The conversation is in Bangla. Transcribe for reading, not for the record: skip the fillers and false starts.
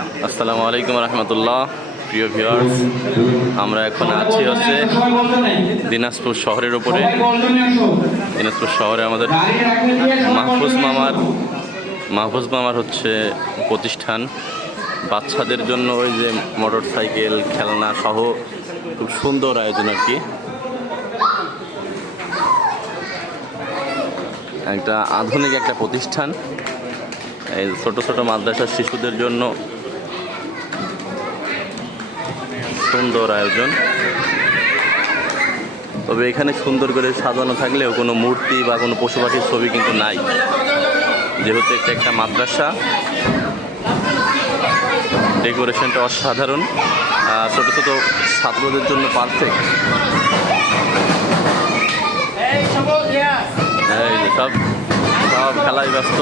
আসসালামু আলাইকুম রহমতুল্লাহ। প্রিয় ভিউয়ার্স, আমরা এখন আছি হচ্ছে দিনাজপুর শহরের উপরে। দিনাজপুর শহরে আমাদের মাহফুজ মামার হচ্ছে প্রতিষ্ঠান। বাচ্চাদের জন্য ওই যে মোটর সাইকেল, খেলনা সহ খুব সুন্দর আয়োজন আর কি। একটা আধুনিক একটা প্রতিষ্ঠান। এই ছোট ছোট মাদ্রাসার শিশুদের জন্য সুন্দর আয়োজন। তবে এখানে সুন্দর করে সাজানো থাকলেও কোনো মূর্তি বা কোনো পশু পাখির ছবি কিন্তু নাই, যেহেতু এটা একটা মাদ্রাসা। ডেকোরেশনটা অসাধারণ, ছোট ছোট ছাত্রদের জন্য পারফেক্ট। এই সব খেলায় ব্যস্ত।